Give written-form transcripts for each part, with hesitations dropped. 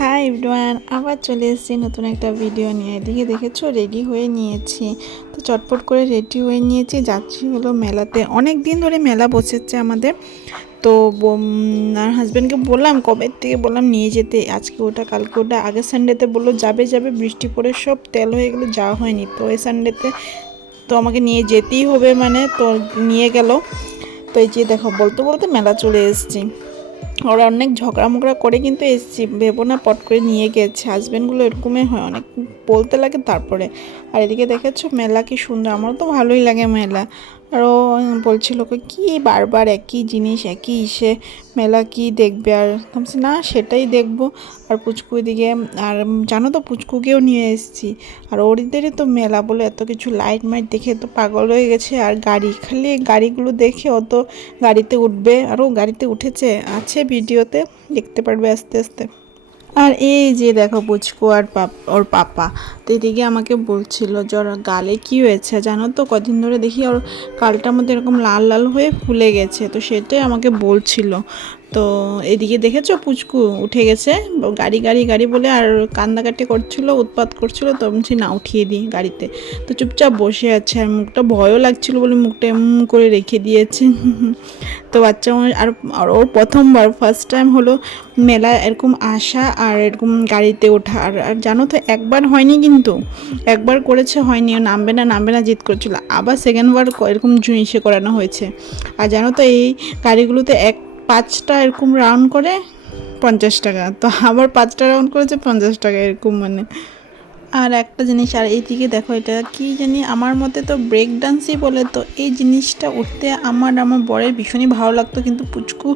Hi everyone, আবার চলে এসেছি নতুন একটা ভিডিও নিয়ে। এদিকে দেখেছো রেডি হয়ে নিয়েছি, তো চটপট করে রেডি হয়ে নিয়েছি, যাচ্ছি হলো মেলাতে। অনেক দিন ধরে মেলা বসেছে আমাদের, তো আর হাজব্যান্ডকে বললাম, কবে থেকে বললাম নিয়ে যেতে, আজকে ওটা কালকে ওটা। আগের সানডেতে বললো যাবে যাবে, বৃষ্টি পড়ে সব তেল হয়ে গেলো, যাওয়া হয়নি। তো এই সানডেতে তো আমাকে নিয়ে যেতেই হবে, মানে তো নিয়ে গেল। তো এই যে দেখো, বলতে বলতে মেলা চলে এসেছি। ওরা অনেক ঝগড়া মগড়া করে কিন্তু এসেছি, ভেবো না পট করে নিয়ে গেছে। হাজব্যান্ডগুলো এরকমই হয়, অনেক বলতে লাগে তারপরে। আর এদিকে দেখেছো মেলা কি সুন্দর, আমার তো ভালোই লাগে মেলা। আরও বলছিল কি বারবার একই জিনিস একই ইসে, মেলা কি দেখবে। আর ভাবছি না, সেটাই দেখবো। আর পুচকু এদিকে, আর জানো তো পুচকুকেও নিয়ে এসেছি। আর ওদেরই তো মেলা বলে এত কিছু লাইট মাইট দেখে তো পাগল হয়ে গেছে। আর গাড়ি, খালি গাড়িগুলো দেখে অত গাড়িতে উঠবে। আরও গাড়িতে উঠেছে, আছে ভিডিওতে দেখতে পারবে আস্তে আস্তে। আর এই যে দেখো পুচকু আর ওর পাপা, তো এদিকে আমাকে বলছিল যে ওর গালে কি হয়েছে জানো তো, কদিন ধরে দেখি ওর গালটার মধ্যে এরকম লাল লাল হয়ে ফুলে গেছে, তো সেটাই আমাকে বলছিল। তো এদিকে দেখেছো পুচকু উঠে গেছে, গাড়ি গাড়ি গাড়ি বলে আর কান্দাকাটি করছিল, উৎপাত করছিল। তো বলছি না, উঠিয়ে দিই গাড়িতে। তো চুপচাপ বসে আছে, আর মুখটা ভয়ও লাগছিল বলে মুখটা এমন করে রেখে দিয়েছে। তো বাচ্চা মানুষ, আর ওর প্রথমবার ফার্স্ট টাইম হলো মেলা এরকম আসা আর এরকম গাড়িতে ওঠা। আর জানো তো একবার হয়নি, কিন্তু একবার করেছে হয়নি, ও নামবে না নামবে না জিদ করছিল। আবার সেকেন্ডবার এরকম ইসে করানো হয়েছে। আর জানো তো এই গাড়িগুলোতে 5টা এরকম রাউন্ড করে 50 টাকা, তো আবার 5টা রাউন্ড করেছে 50 টাকা, এরকম মানে। আর একটা জিনিস, আর এইদিকে দেখো এটা কি জানি, আমার মতে তো ব্রেক ডান্সই বলে। তো এই জিনিসটা উঠতে আমার বরের ভীষণই ভালো লাগতো, কিন্তু পুচকু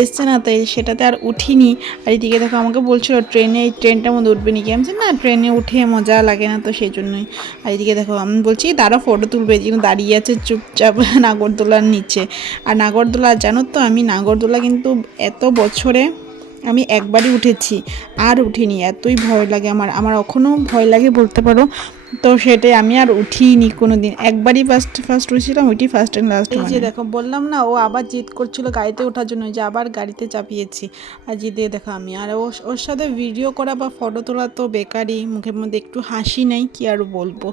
এসছে না, তাই সেটাতে আর উঠিনি। আর এইদিকে দেখো আমাকে বলছিল ট্রেনে, এই ট্রেনটার মধ্যে উঠবে নাকি, আমি না ট্রেনে উঠে মজা লাগে না, তো সেই জন্যই। আর এইদিকে দেখো আমি বলছি দাঁড়া ফটো তুলবে, যেন দাঁড়িয়ে আছে চুপচাপ নাগরদোলার নিচে। আর নাগরদোলা জানো তো, আমি নাগরদোলা কিন্তু এত বছরে আমি একবারই উঠেছি, আর উঠিনি, এতই ভয় লাগে আমার আমার এখনও ভয় লাগে বলতে পারো। তো সেটাই আমি আর উঠিনি কোনো দিন, একবারই ফার্স্ট উঠেছিলাম, ওইটি ফার্স্ট অ্যান্ড লাস্ট। এই যে দেখো বললাম না, ও আবার জিদ করছিল গাড়িতে ওঠার জন্য, যে আবার গাড়িতে চাপিয়েছি। আর জিদে দেখো আমি আর ওর সাথে ভিডিও করা বা ফটো তোলা তো বেকারই, মুখের মধ্যে একটু হাসি নেই, কি আর বলবো।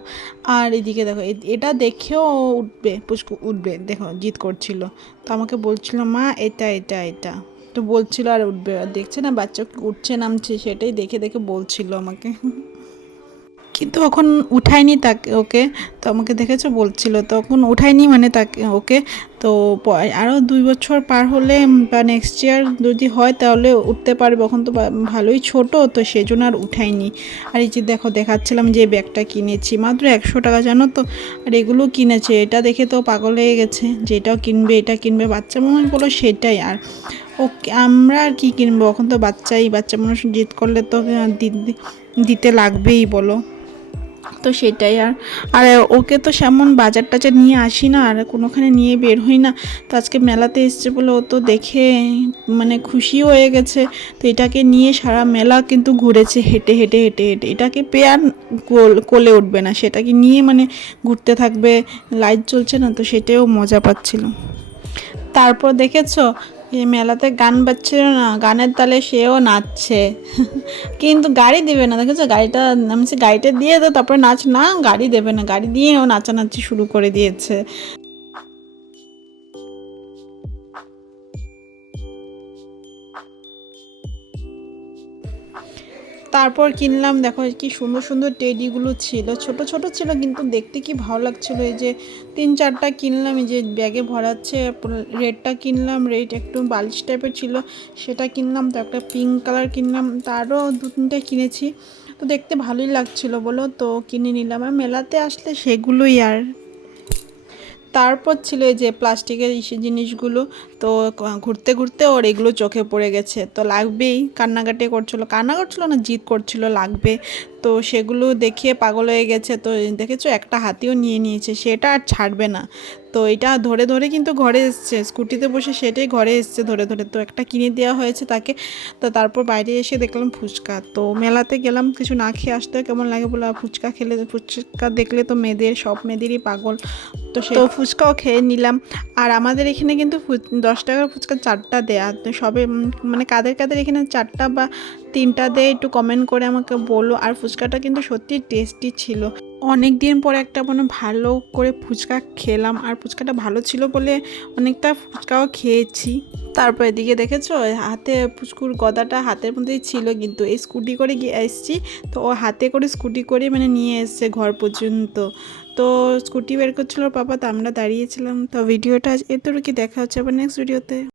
আর এদিকে দেখো এটা দেখেও ও উঠবে, পুচকু উঠবে, দেখো জিদ করছিল। তো আমাকে বলছিল মা এটা এটা এটা, তো বলছিল আর উঠবে। আর দেখছে না বাচ্চা উঠছে নামছে, সেটাই দেখে দেখে বলছিল আমাকে। কিন্তু এখন উঠায়নি তাকে, ওকে। তো আমাকে দেখেছো বলছিল, তখন উঠায়নি মানে তাকে ওকে। তো আরও 2 বছর পার হলে বা নেক্সট ইয়ার যদি হয় তাহলে উঠতে পারবে, এখন তো ভালোই ছোট, তো সেই জন্য আর উঠায়নি। আর এই যে দেখো দেখাচ্ছিলাম যে ব্যাগটা কিনেছি মাত্র 100 টাকা, জানো তো। আর এগুলো কিনেছে, এটা দেখে তো পাগল হয়ে গেছে, যে এটাও কিনবে এটা কিনবে, বাচ্চা মানুষ বলো সেটাই। আর ওকে আমরা আর কি কিনবো, এখন তো বাচ্চা মানুষ জিদ করলে তো দিতে লাগবেই বলো। তো সেটাই। আর ওকে তো সেমন বাজার টাজার নিয়ে আসি না, আর কোনোখানে নিয়ে বের হই না। তো আজকে মেলাতে এসছে বলে ও তো দেখে মানে খুশি হয়ে গেছে। তো এটাকে নিয়ে সারা মেলা কিন্তু ঘুরেছে, হেঁটে হেঁটে হেঁটে হেঁটে, এটাকে পেয়ে আর কোলে উঠবে না, সেটাকে নিয়ে মানে ঘুরতে থাকবে। লাইট জ্বলছে না, তো সেটাও মজা পাচ্ছিল। তারপর দেখেছো এই মেলাতে গান বাজছিল না, গানের তালে সেও নাচছে। কিন্তু গাড়ি দেবে না, দেখেছো গাড়িটা নামছে, গাড়িটা দিয়ে তো তারপরে নাচ, না গাড়ি দেবে না, গাড়ি দিয়ে ও নাচানাচি শুরু করে দিয়েছে। তারপর কিনলাম, দেখো কি সুন্দর সুন্দর টেডিগুলো ছিল, ছোট ছোট ছিল কিন্তু দেখতে কি ভালো লাগছিল। এই যে 3-4টা কিনলাম, এই যে ব্যাগে ভরাচ্ছে। রেডটা কিনলাম, রেড একটু বালিশ টাইপের ছিল, সেটা কিনলাম। তো একটা পিঙ্ক কালার কিনলাম, তারও 2-3টে কিনেছি। তো দেখতে ভালোই লাগছিল বলো, তো কিনে নিলাম। আর মেলাতে আসলে সেগুলোই। আর তারপর ছিল এই যে প্লাস্টিকের জিনিসগুলো। তো ঘুরতে ঘুরতে ওর এগুলো চোখে পড়ে গেছে, তো লাগবেই, কান্না করছিল না, জিদ করছিল লাগবে। তো সেগুলো দেখিয়ে পাগল হয়ে গেছে। তো দেখেছো একটা হাতিও নিয়ে নিয়েছে, সেটা আর ছাড়বে না। তো এটা ধরে ধরে কিন্তু ঘরে এসছে, স্কুটিতে বসে সেটাই ঘরে এসছে ধরে ধরে। তো একটা কিনে দেওয়া হয়েছে তাকে। তো তারপর বাইরে এসে দেখলাম ফুচকা। তো মেলাতে গেলাম কিছু না খেয়ে আসতে কেমন লাগে বলে, ফুচকা খেলে, ফুচকা দেখলে তো সব মেয়েদেরই পাগল। তো ফুচকাও খেয়ে নিলাম। আর আমাদের এখানে কিন্তু 10 টাকার ফুচকা 4টা দেয়। আর সবে মানে কাদের কাদের এখানে 4টা বা 3টা দেয় একটু কমেন্ট করে আমাকে বলো। আর ফুচকাটা কিন্তু সত্যি টেস্টি ছিল। অনেক দিন পরে একটা মানে ভালো করে ফুচকা খেলাম, আর ফুচকাটা ভালো ছিল বলে অনেকটা ফুচকাও খেয়েছি। তারপর এদিকে দেখেছো হাতে পুচকুর গদাটা হাতের মধ্যেই ছিল, কিন্তু এই স্কুটি করে গিয়ে এসেছি, তো ও হাতে করে স্কুটি করে মানে নিয়ে এসছে ঘর পর্যন্ত। তো স্কুটি বের করছিল পাপা, তো আমরা দাঁড়িয়েছিলাম। তো ভিডিওটা এতটুকু, দেখা হচ্ছে আবার নেক্সট ভিডিওতে।